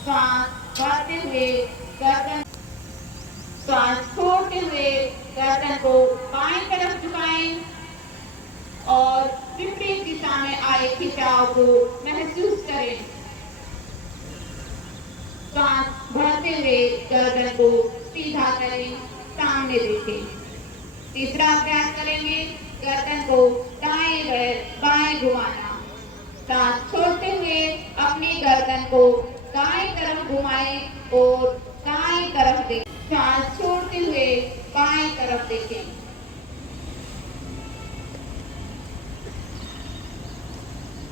श्वास भरते हुए गर्दन, श्वास छोड़ते हुए गर्दन को बाएं तरफ झुकाएं और विपरीत दिशा में आए खिंचाव को महसूस करें। श्वास भरते हुए गर्दन को सीधा करें, सामने देखें। तीसरा अभ्यास करेंगे, गर्दन को दाएं बाएं घुमाना। सांस छोड़ते हुए अपनी गर्दन को दाएं तरफ घुमाएं और दाएं तरफ देखें। सांस छोड़ते हुए बाएं तरफ देखें।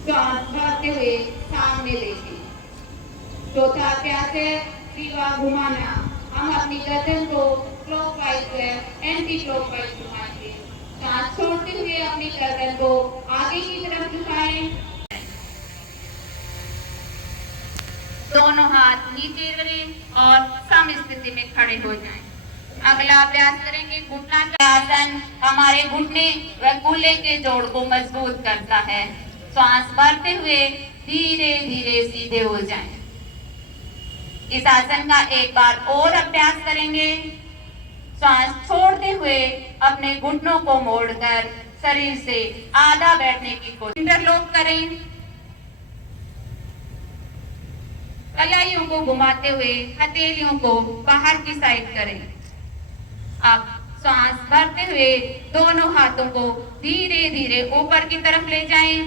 सांस भरते हुए सामने देखें। चौथा अभ्यास है ग्रीवा घुमाना। हम अपनी गर्दन को क्लॉकवाइज से एंटी क्लॉकवाइज घुमाएंगे। सांस छोड़ते हुए अपनी गर्दन को आगे की तरफ झुकाएं। दोनों हाथ नीचे करें और सम स्थिति में खड़े हो जाएं। अगला अभ्यास करेंगे घुटना का आसन। हमारे घुटने व कूल्हे के जोड़ को मजबूत करता है। श्वास भरते हुए धीरे धीरे सीधे हो जाएं। इस आसन का एक बार और अभ्यास करेंगे। श्वास छोड़ते हुए अपने घुटनों को मोड़कर शरीर से आधा बैठने की कोशिश। इंटरलॉक करें। कलाइयों को घुमाते हुए हथेलियों को बाहर की साइड करें। अब सांस भरते हुए दोनों हाथों को धीरे धीरे ऊपर की तरफ ले जाएं।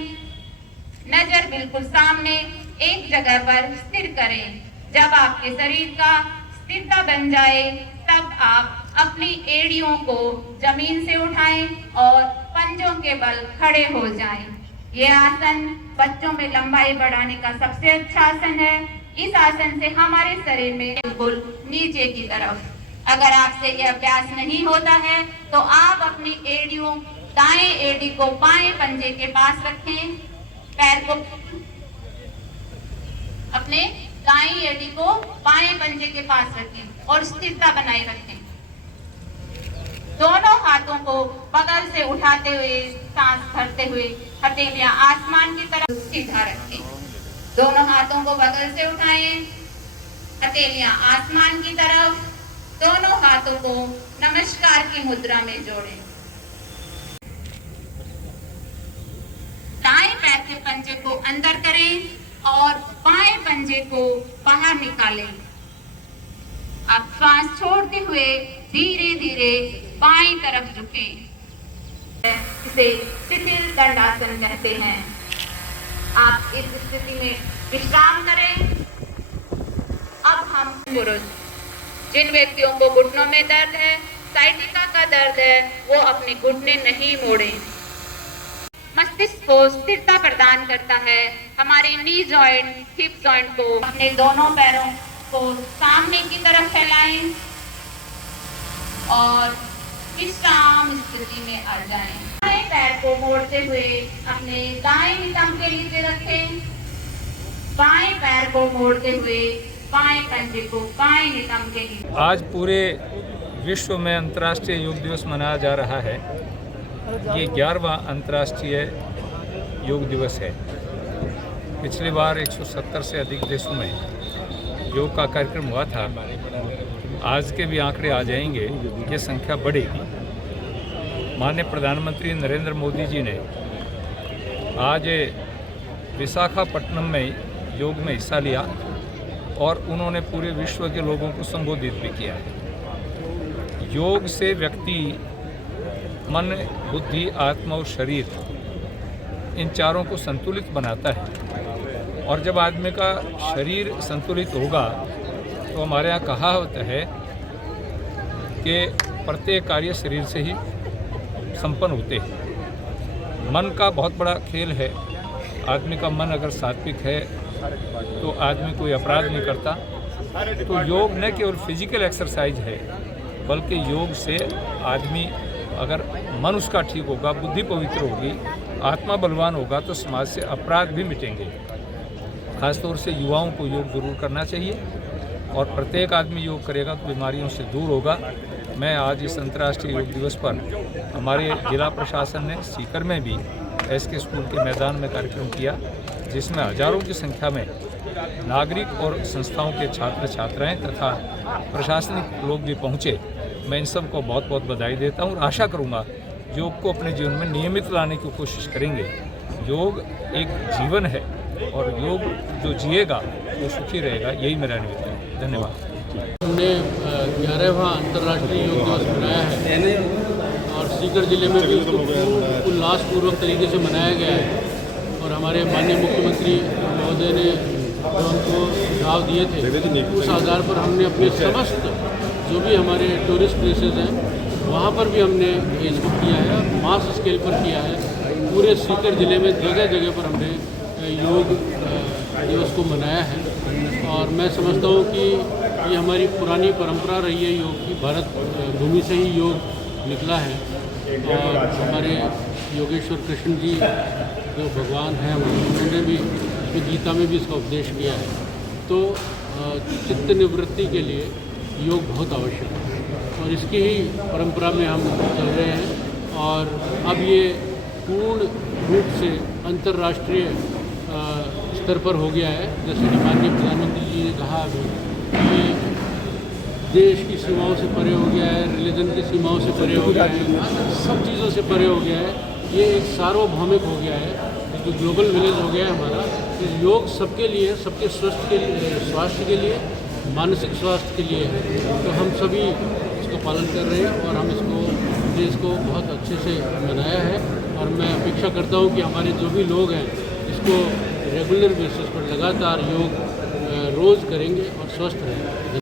नजर बिल्कुल सामने एक जगह पर स्थिर करें। जब आपके शरीर का स्थिरता बन जाए तब आप अपनी एड़ियों को जमीन से उठाएं और पंजों के बल खड़े हो जाएं। यह आसन बच्चों में लंबाई बढ़ाने का सबसे अच्छा आसन है। इस आसन से हमारे शरीर में बिल्कुल नीचे की तरफ। अगर आपसे यह अभ्यास नहीं होता है तो आप अपनी एड़ियों, दाएं एड़ी को बाएं पंजे के पास रखें। पैर को अपने दाएं एड़ी को बाएं पंजे के पास रखें और स्थिरता बनाए रखें। दोनों हाथों को बगल से उठाते हुए सांस भरते हुए हथेलियां आसमान की तरफ सीधा रखें। दोनों हाथों को बगल से उठाएं, हथेलियां आसमान की तरफ। दोनों हाथों को नमस्कार की मुद्रा में जोड़ें। दाएं पैर के पंजे को अंदर करें और बाएं पंजे को बाहर निकालें। अब श्वास छोड़ते हुए धीरे धीरे बाएं तरफ झुकें। इसे शिथिल दंडासन कहते हैं। आप इस स्थिति में विश्राम करें। अब हम पुरुष, जिन व्यक्तियों को घुटनों में दर्द है, साइटिका का दर्द है, वो अपने घुटने नहीं मोड़ें। मस्तिष्क को स्थिरता प्रदान करता है। हमारे नी जॉइंट, हिप जॉइंट को अपने दोनों पैरों को सामने की तरफ फैलाएं और विश्राम स्थिति में आ जाएं। दाएं पैर को मोड़ते हुए अपने दाएं नितंब के नीचे रखें। बाएं पैर को मोड़ते हुए बाएं पंजे को बाएं नितंब के नीचे। आज पूरे विश्व में अंतर्राष्ट्रीय योग दिवस मनाया जा रहा है। ये 11वां अंतर्राष्ट्रीय योग दिवस है। पिछली बार 170 से अधिक देशों में योग का कार्यक्रम हुआ था। आज के भी आंकड़े आ जाएंगे, ये संख्या बढ़ेगी। माननीय प्रधानमंत्री नरेंद्र मोदी जी ने आज विशाखापट्टनम में योग में हिस्सा लिया और उन्होंने पूरे विश्व के लोगों को संबोधित भी किया है। योग से व्यक्ति मन, बुद्धि, आत्मा और शरीर, इन चारों को संतुलित बनाता है। और जब आदमी का शरीर संतुलित होगा तो हमारे यहाँ कहावत है कि प्रत्येक कार्य शरीर से ही संपन्न होते हैं। मन का बहुत बड़ा खेल है। आदमी का मन अगर सात्विक है तो आदमी कोई अपराध नहीं करता। तो योग न केवल फिजिकल एक्सरसाइज है, बल्कि योग से आदमी, अगर मन उसका ठीक होगा, बुद्धि पवित्र होगी, आत्मा बलवान होगा, तो समाज से अपराध भी मिटेंगे। खासतौर से युवाओं को योग जरूर करना चाहिए और प्रत्येक आदमी योग करेगा तो बीमारियों से दूर होगा। मैं आज इस अंतर्राष्ट्रीय योग दिवस पर हमारे जिला प्रशासन ने सीकर में भी एसके स्कूल के मैदान में कार्यक्रम किया, जिसमें हजारों की संख्या में नागरिक और संस्थाओं के छात्र छात्राएं तथा प्रशासनिक लोग भी पहुंचे। मैं इन सब को बहुत बहुत बधाई देता हूं और आशा करूंगा योग को अपने जीवन में नियमित लाने की कोशिश करेंगे। योग एक जीवन है और योग जो जिएगा वो सुखी रहेगा, यही मेरा निवेदन है। धन्यवाद। हमने 11वां अंतर्राष्ट्रीय योग दिवस मनाया है और सीकर जिले में भी उसको उल्लासपूर्वक तरीके से मनाया गया है और हमारे माननीय मुख्यमंत्री महोदय ने जो हमको सुझाव दिए थे उस आधार पर हमने अपने समस्त जो भी हमारे टूरिस्ट प्लेसेस हैं वहाँ पर भी हमने इसको किया है और मास स्केल पर किया है। पूरे सीकर जिले में जगह जगह पर हमने योग दिवस को मनाया है और मैं समझता हूँ कि ये हमारी पुरानी परंपरा रही है योग की। भारत भूमि से ही योग निकला है और हमारे योगेश्वर कृष्ण जी जो भगवान हैं उन्होंने भी गीता में भी इसका उपदेश किया है। तो चित्त निवृत्ति के लिए योग बहुत आवश्यक है और इसकी ही परंपरा में हम चल रहे हैं और अब ये पूर्ण रूप से अंतर्राष्ट्रीय स्तर पर हो गया है। जैसे कि माननीय प्रधानमंत्री जी ने कहा अभी कि देश की सीमाओं से परे हो गया है, रिलीजन की सीमाओं से परे हो गया है, सब चीज़ों से परे हो गया है। ये एक सार्वभौमिक हो गया है, जो ग्लोबल विलेज हो गया है हमारा। तो योग सबके लिए, सबके स्वास्थ्य के लिए, मानसिक स्वास्थ्य के लिए है। तो हम सभी इसको पालन कर रहे हैं और हम इसको बहुत अच्छे से मनाया है और मैं अपेक्षा करता हूँ कि हमारे जो भी लोग हैं इसको रेगुलर बेसिस पर लगातार योग रोज़ करेंगे और स्वस्थ रहेंगे।